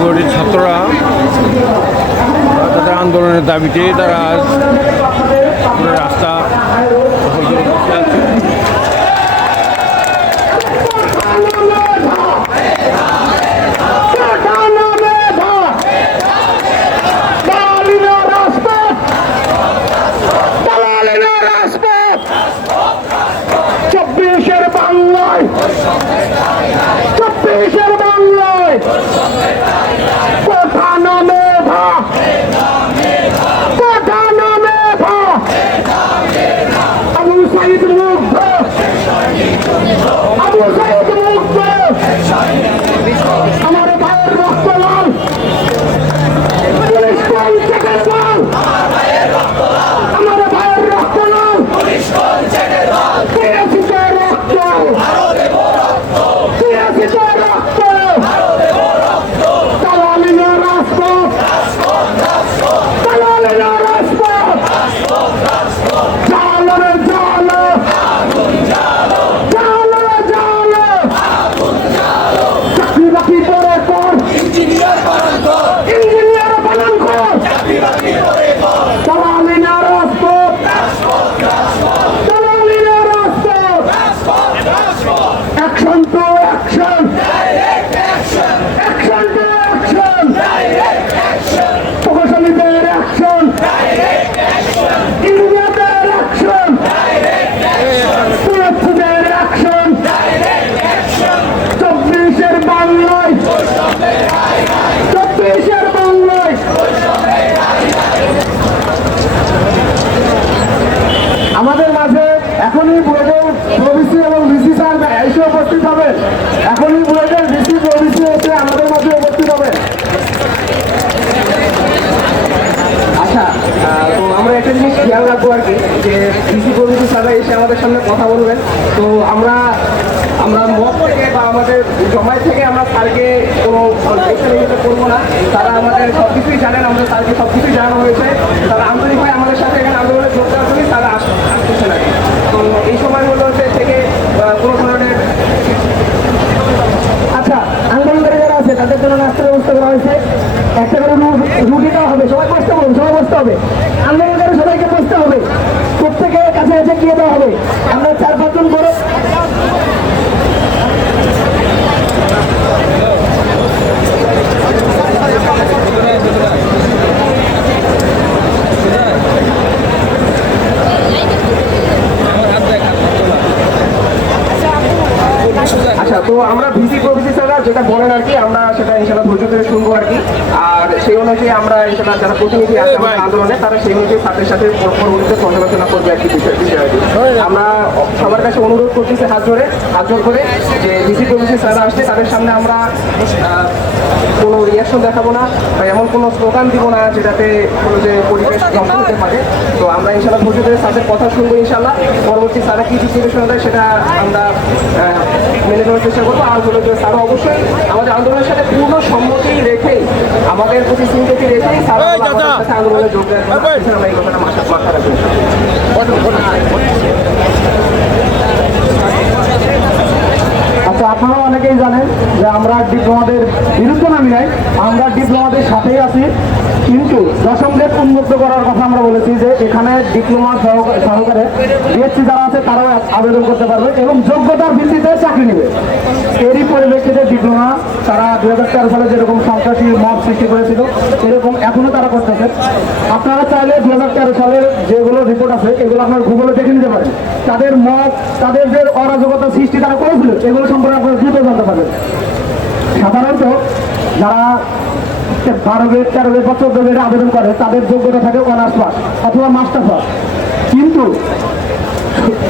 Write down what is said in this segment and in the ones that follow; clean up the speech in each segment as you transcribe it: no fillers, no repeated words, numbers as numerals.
গরিব ছাত্ররা তাদের আন্দোলনের দাবিতে তারা আজ রাস্তা দখল করে বসে আছে। আমাদের মাঝে এখনই বুয়েটের প্রভিসি এবং ভিসি স্যার এসে উপস্থিত হবেন। এখনই বুয়েটের ভিসি প্রভিসি এসে আমাদের মাঝে উপস্থিত হবেন। আচ্ছা, তো আমরা একটা জিনিস খেয়াল রাখবো আর কি, যে ভিসি প্রভিসি স্যাররা এসে আমাদের সামনে কথা বলবেন। তো আমরা মত থেকে বা আমাদের জমায়েত থেকে আমরা স্যারকে কোনো করবো না। তারা আমাদের সব কিছুই জানেন, আমরা স্যারকে সব কিছুই জানানো হয়েছে। তারা আন্তরিকভাবে আমাদের সাথে এখানে আন্দোলনে যোগ দেওয়ার জন্য তারা আসতেছে না। তো এই সময়গুলো থেকে কোনো ধরনের আচ্ছা, আন্দোলনকারী যারা আছে তাদের জন্য নাস্তার ব্যবস্থা করা হয়েছে। একটা করে রুটি দেওয়া হবে, সবাই বসতে হবে, সবাই বসতে হবে। আন্দোলনকারী সবাইকে বসতে হবে, প্রত্যেকের কাছে কাছে গিয়ে দেওয়া হবে। আমরা 4-5 জন করে আচ্ছা, তো আমরা ভিসি প্রভিসি স্যাররা যেটা বলেন আর কি, আমরা সেটা ইনশাল্লাহ ধৈর্য ধরে শুনবো আর কি। আর সেই অনুযায়ী আমরা ইনশাল্লাহ যারা প্রতিনিধি আছে আমাদের আন্দোলনে, তারা সেই অনুযায়ী তাদের সাথে পরবর্তীতে পর্যালোচনা করবে আর কি বিষয়। আমরা সবার কাছে অনুরোধ করতেছি হাত জোর করে যে ভিসি প্রভিসি স্যাররা আসছে, তাদের সামনে আমরা কোনো রিয়াকশন দেখাবো না বা এমন কোনো স্লোগান দিব না যেটাতে কোনো যে পরিবেশ ধ্বংস হতে পারে। তো আমরা ইনশাল্লাহ ধৈর্য ধরে স্যারদের কথা শুনবো ইনশাল্লাহ। পরবর্তী স্যাররা কি ডিসিশন দেয় সেটা আমরা মেনে নেওয়ার চেষ্টা করবো। আর হলো যে স্যার অবশ্যই আমাদের আন্দোলনের সাথে পূর্ণ সম্মতি রেখেই, আমাদের প্রতি সিম্পেথি রেখেই স্যার আন্দোলনে যোগ দেন। আমরা এই কথাটা মাথা রাখবো। আচ্ছা, আপনারা অনেকেই জানেন যে আমরা ডিপ্লোমাদের বিরুদ্ধে নামি নাই, আমরা ডিপ্লোমাদের সাথেই আছি। কিন্তু দশম গ্রেড উন্মুক্ত করার কথা আমরা বলেছি যে এখানে ডিপ্লোমা সহকারে বিএসসি যারা আছে তারাও আবেদন করতে পারবে এবং যোগ্যতার ভিত্তিতে চাকরি নেবে। এরই পরিপ্রেক্ষিতে ডিপ্লোমা তারা 2013 সালে যেরকম সন্ত্রাসী মব সৃষ্টি করেছিল এরকম এখনো তারা করতেছে। আপনারা চাইলে 2013 সালের যেগুলো রিপোর্ট আছে এগুলো আপনার গুগলে দেখে নিতে পারেন। তাদের মব, তাদের যে অরাজকতা সৃষ্টি তারা করেছিল এগুলো সম্পর্কে আপনারা দ্রুত জানতে পারবেন। সাধারণত যারা 12 গ্রেড 13 গ্রেড বা 14 গ্রেডে আবেদন করে তাদের যোগ্যতা থাকে অনার্স পাস অথবা মাস্টার পাস। কিন্তু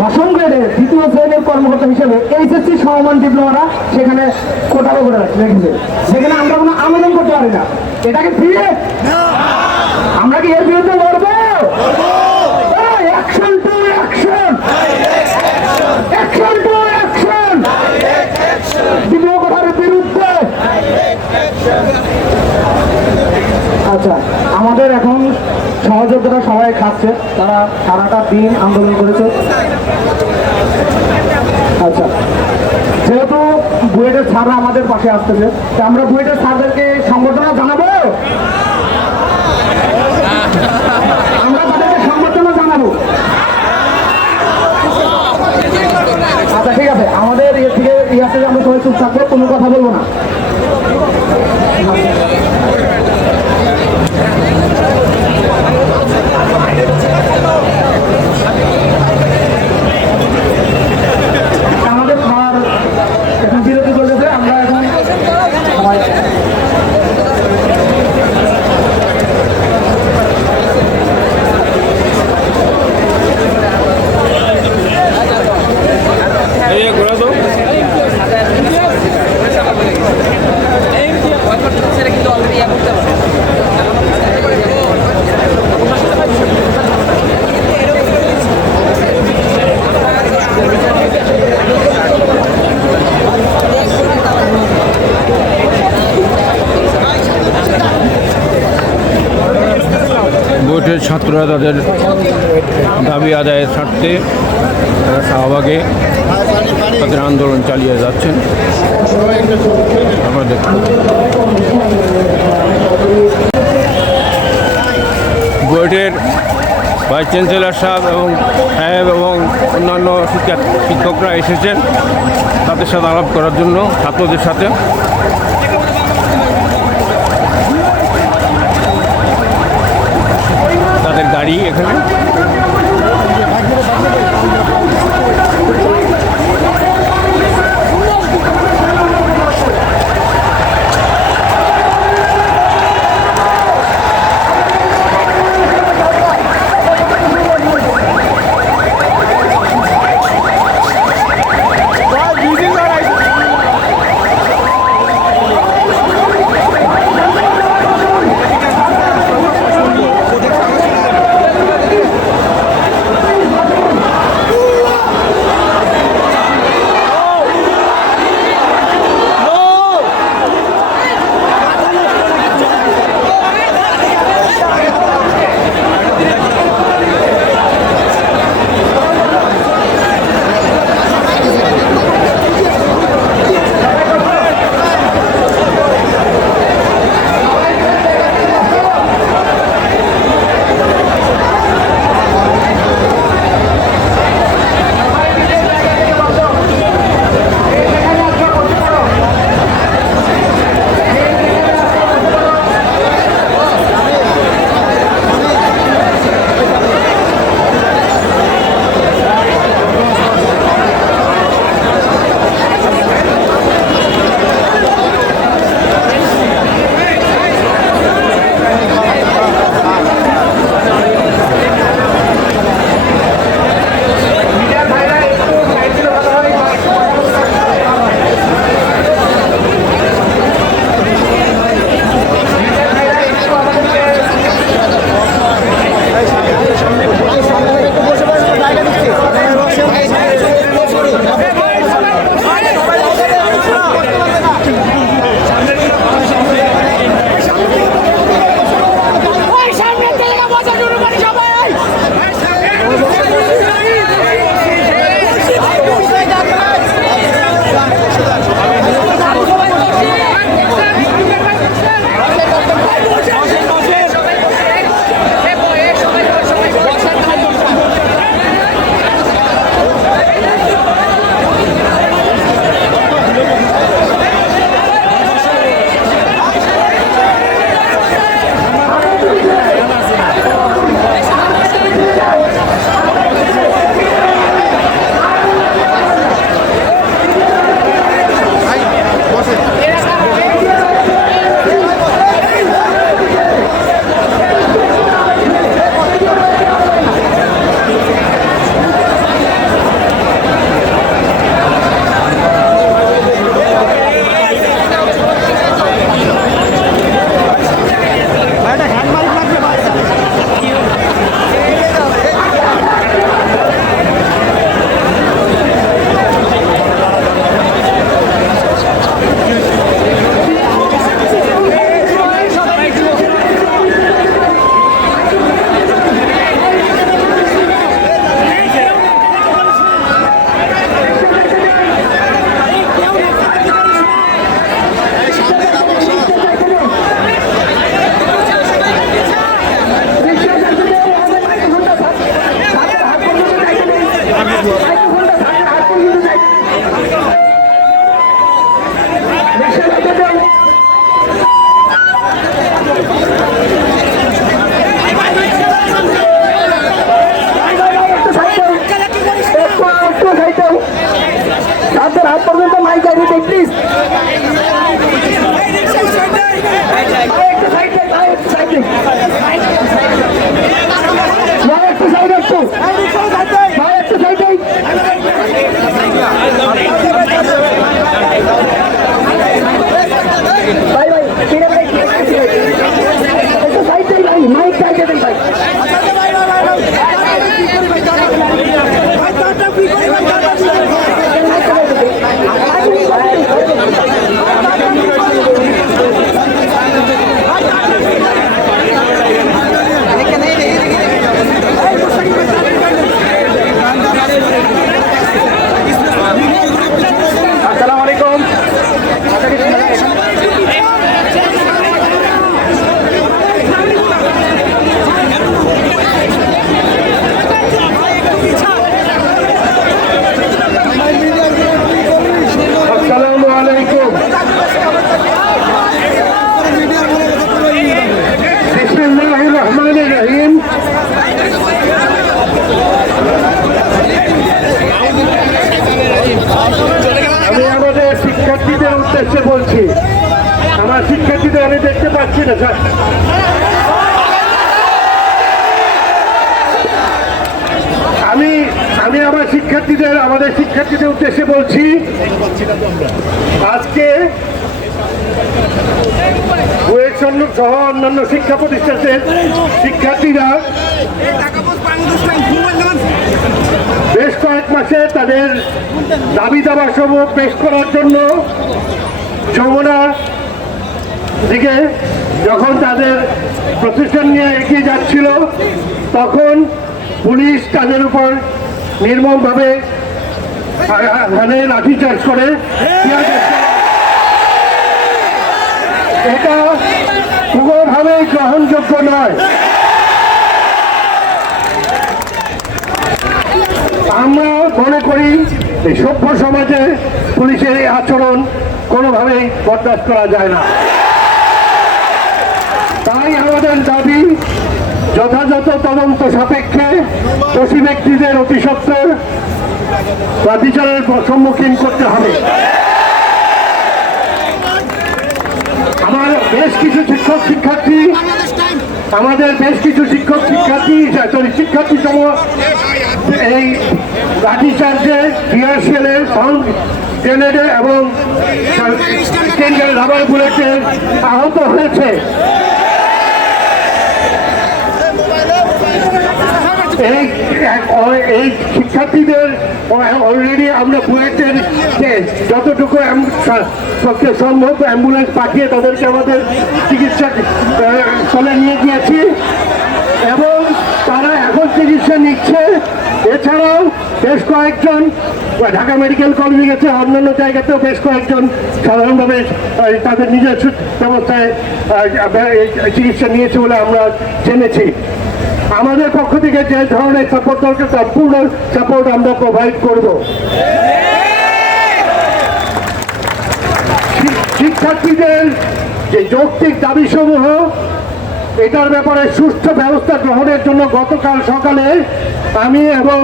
দশম গ্রেডে দ্বিতীয় শ্রেণীর কর্মকর্তা হিসেবে এইচএসসি সমমান ডিপ্লোমারা সেখানে কোটারও করে রেখেছে, সেখানে আমরা কোনো আবেদন করতে পারি না। এটাকে ফিরে আমরা কি এর বিরুদ্ধে লড়বো? Action to action, action to action, diploma কোটার বিরুদ্ধে। আচ্ছা, আমাদের এখন সহযোগিতা সবাই খাচ্ছে, তারা সারাটা দিন আন্দোলন করেছে। আচ্ছা, যে যেহেতু বুয়েটের স্যাররা আমাদের পাশে আসতেছে, তো আমরা বুয়েটের স্যারদেরকে সংবর্ধনা জানাবো, আমরা তাদেরকে সংবর্ধনা জানাবো। আচ্ছা ঠিক আছে, আমাদের ইয়ে থেকে আছে যে আমরা সবাই চুপ থাকবো, কোনো কথা বলবো না। আমাদের আর এখন বিরতি চলতেছে, আমরা এখন সময় এই ঘোরা তো বুয়েটের ছাত্ররা তাদের দাবি আদায়ের স্বার্থে তারা শাহবাগে তাদের আন্দোলন চালিয়ে যাচ্ছেন। আমরা দেখব বুয়েটের ভাইস চ্যান্সেলর সাহেব এবং অন্যান্য শিক্ষকরা এসেছেন তাদের সাথে আলাপ করার জন্য, ছাত্রদের সাথে। তাদের গাড়ি এখানে আমার শিক্ষার্থীদের আমি দেখতে পাচ্ছি না স্যার। আমি আমাদের শিক্ষার্থীদের উদ্দেশ্যে বলছি, আজকে বুয়েট সহ অন্যান্য শিক্ষা প্রতিষ্ঠানের শিক্ষার্থীরা বেশ কয়েক মাসে তাদের দাবি দাবা সমূহ পেশ করার জন্য যমুনা দিকে যখন তাদের প্রতিষ্ঠান নিয়ে এগিয়ে যাচ্ছিল, তখন পুলিশ তাদের উপর নির্মমভাবে লাঠিচার্জ করে। এটা কোনোভাবেই গ্রহণযোগ্য নয়। আমরা মনে করি এই সভ্য সমাজে পুলিশের এই আচরণ কোনোভাবেই বরদাস্ত করা যায় না। তাই আমাদের দাবি, যথাযথ তদন্ত সাপেক্ষে দোষী ব্যক্তিদের অতি সত্বর বিচারের সম্মুখীন করতে হবে। আমাদের বেশ কিছু শিক্ষার্থী সমূহ এই লাঠিচার্জে, টিয়ারশেলে, সাউন্ড গ্রেনেডে এবং রাবার বুলেটে আহত হয়েছে। এই শিক্ষার্থীদের অলরেডি আমরা বুয়েটের যতটুকু সম্ভব অ্যাম্বুলেন্স পাঠিয়ে তাদেরকে আমাদের চিকিৎসা স্থলে নিয়ে গিয়েছি এবং তারা এখন চিকিৎসা নিচ্ছে। এছাড়াও বেশ কয়েকজন ঢাকা মেডিকেল কলেজে গেছে, অন্যান্য জায়গাতেও বেশ কয়েকজন সাধারণভাবে তাদের নিজস্ব ব্যবস্থায় চিকিৎসা নিয়েছে বলে আমরা জেনেছি। আমাদের পক্ষ থেকে যে ধরনের সাপোর্ট দরকার তার পূর্ণ সাপোর্ট আমরা প্রোভাইড করব। শিক্ষার্থীদের যে যৌক্তিক দাবিসমূহ, এটার ব্যাপারে সুষ্ঠু ব্যবস্থা গ্রহণের জন্য গতকাল সকালে আমি এবং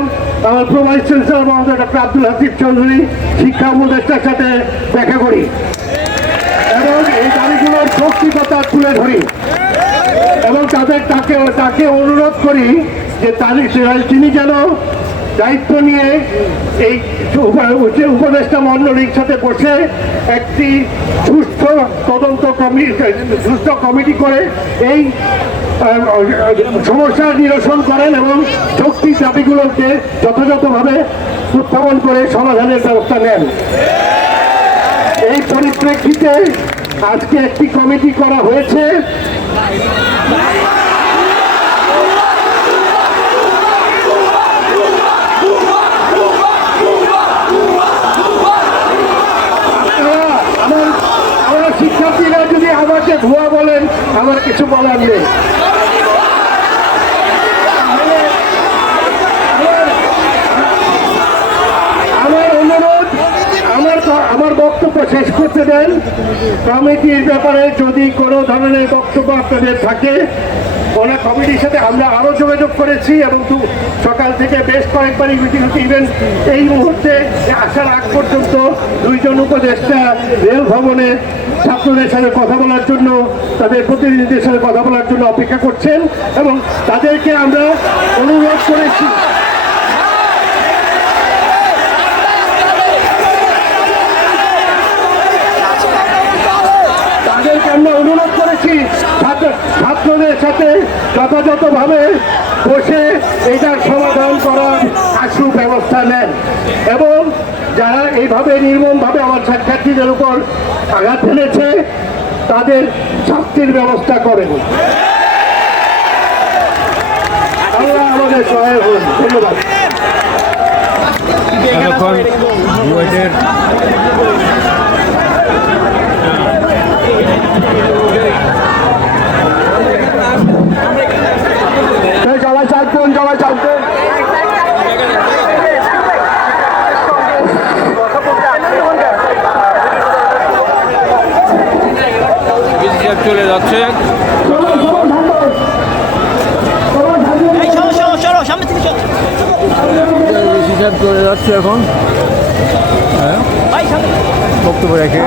আমার প্রভাইস চ্যান্সেলর মহোদয় ডক্টর আব্দুল হাসিব চৌধুরী শিক্ষা উপদেষ্টার সাথে দেখা করি এবং এই দাবিগুলোর যৌক্তিকতা তুলে ধরি এবং তাকে অনুরোধ করি যে তিনি যেন দায়িত্ব নিয়ে এই উপদেষ্টা মণ্ডলীর সাথে বসে একটি সুষ্ঠু তদন্ত কমিটি করে এই সমস্যার নিরসন করেন এবং যৌক্তিক দাবিগুলোকে যথাযথভাবে উত্থাপন করে সমাধানের ব্যবস্থা নেন। এই পরিপ্রেক্ষিতে আজকে একটি কমিটি করা হয়েছে। আমার শিক্ষার্থীরা যদি আমাকে ভুয়া বলেন, আমার কিছু বলার নেই। আমার অনুরোধ, আমার বক্তব্য শেষ করতে দেন। কমিটির ব্যাপারে যদি কোনো ধরনের বক্তব্য আপনাদের থাকে, ওনার কমিটির সাথে আমরা আরও যোগাযোগ করেছি এবং সকাল থেকে বেশ কয়েকবারই মিটিং, ইভেন এই মুহূর্তে আসার আগ পর্যন্ত দুইজন উপদেষ্টা রেল ভবনে ছাত্রদের সাথে কথা বলার জন্য, তাদের প্রতিনিধিদের সাথে কথা বলার জন্য অপেক্ষা করছেন এবং তাদেরকে আমরা অনুরোধ করেছি ছাত্রদের সাথে যথাযথভাবে বসে এটার সমাধান করার আশু ব্যবস্থা নেন এবং যারা এইভাবে নির্মমভাবে আমার শিক্ষার্থীদের উপর আঘাত ফেলেছে তাদের শাস্তির ব্যবস্থা করেন। আল্লাহ আমাদের সহায় হন। ধন্যবাদ। এতক্ষণ বুয়েটের সবাই চাপবেন। চলে যাচ্ছে, চলে যাচ্ছে এখন। হ্যাঁ, বক্তব্য রেখে